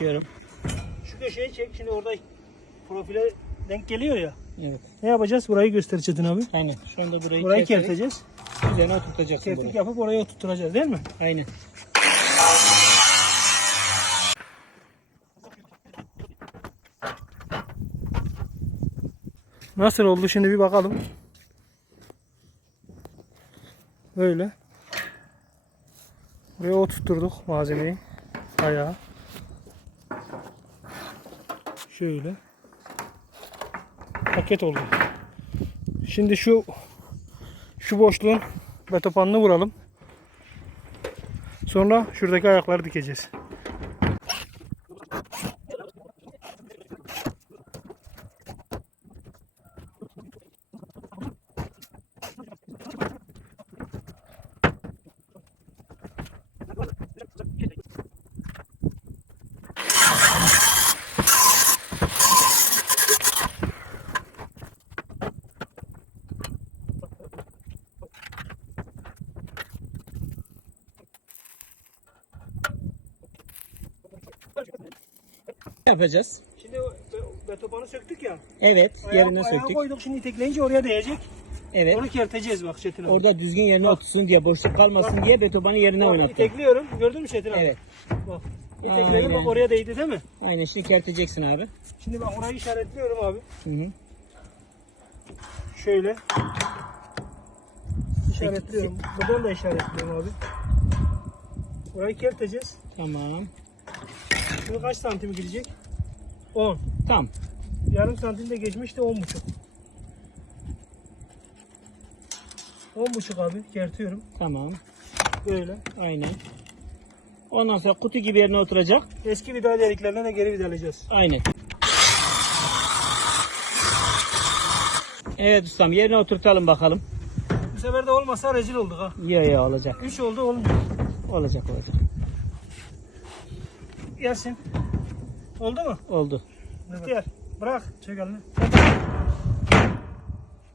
Diyorum. Şu köşeyi çek. Şimdi orada profile denk geliyor ya. Evet. Ne yapacağız? Burayı göster Çetin abi. Aynen. Şu anda burayı, Burayı kerteceğiz. Üzerine oturtacaksın Kertik burayı. yapıp oraya oturtturacağız değil mi? Aynen. Nasıl oldu şimdi bir bakalım. Böyle. Buraya oturtturduk malzemeyi. Ayağı. Şöyle. Paket oldu. Şimdi şu şu boşluğun betopanını vuralım. Sonra şuradaki ayakları dikeceğiz. Yapacağız. Şimdi betopanı söktük ya. Evet. Yerine ayağı söktük. koyduk şimdi itekleyince oraya değecek. Evet. Onu kerteceğiz bak Çetin abi. Orada düzgün yerine otursun diye, boşluk kalmasın diye betobanı yerine Bak, oynattım. itekliyorum. Gördün mü Çetin abi? Evet. Bak. İtekledim bak oraya değdi değil mi? Aynen şimdi kerteceksin abi. Şimdi ben orayı işaretliyorum abi. Hı hı. Şöyle. İşaretliyorum. Buradan da işaretliyorum abi. Orayı kerteceğiz. Tamam. Şimdi kaç santim girecek? 10. Tamam. Yarım santim de geçmişti 10 buçuk. 10 buçuk abi kertiyorum. Tamam. Böyle. Aynen. Ondan sonra kutu gibi yerine oturacak. Eski vida deliklerine de geri vidalayacağız. Aynen. Evet ustam yerine oturtalım bakalım. Bu sefer de olmasa rezil olduk ha. Ya ya olacak. 3 oldu olmuyor. Olacak olacak. Gelsin. Oldu mu? Oldu. Diğer. Bırak. Çek elini.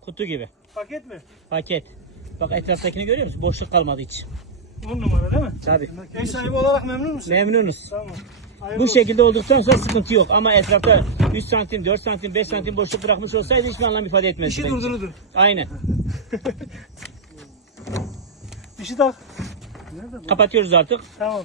Kutu gibi. Paket mi? Paket. Bak etraftakini görüyor musun? Boşluk kalmadı hiç. 10 numara değil mi? Tabii. Ev sahibi olarak memnun musun? Memnunuz. Tamam. Hayırlı Bu olsun. şekilde olduktan sonra sıkıntı yok. Ama etrafta 3 santim, 4 santim, 5 santim boşluk bırakmış olsaydı hiçbir anlam ifade etmezdi. İşi durdurudur. Aynen. İşi tak. Kapatıyoruz artık. Tamam.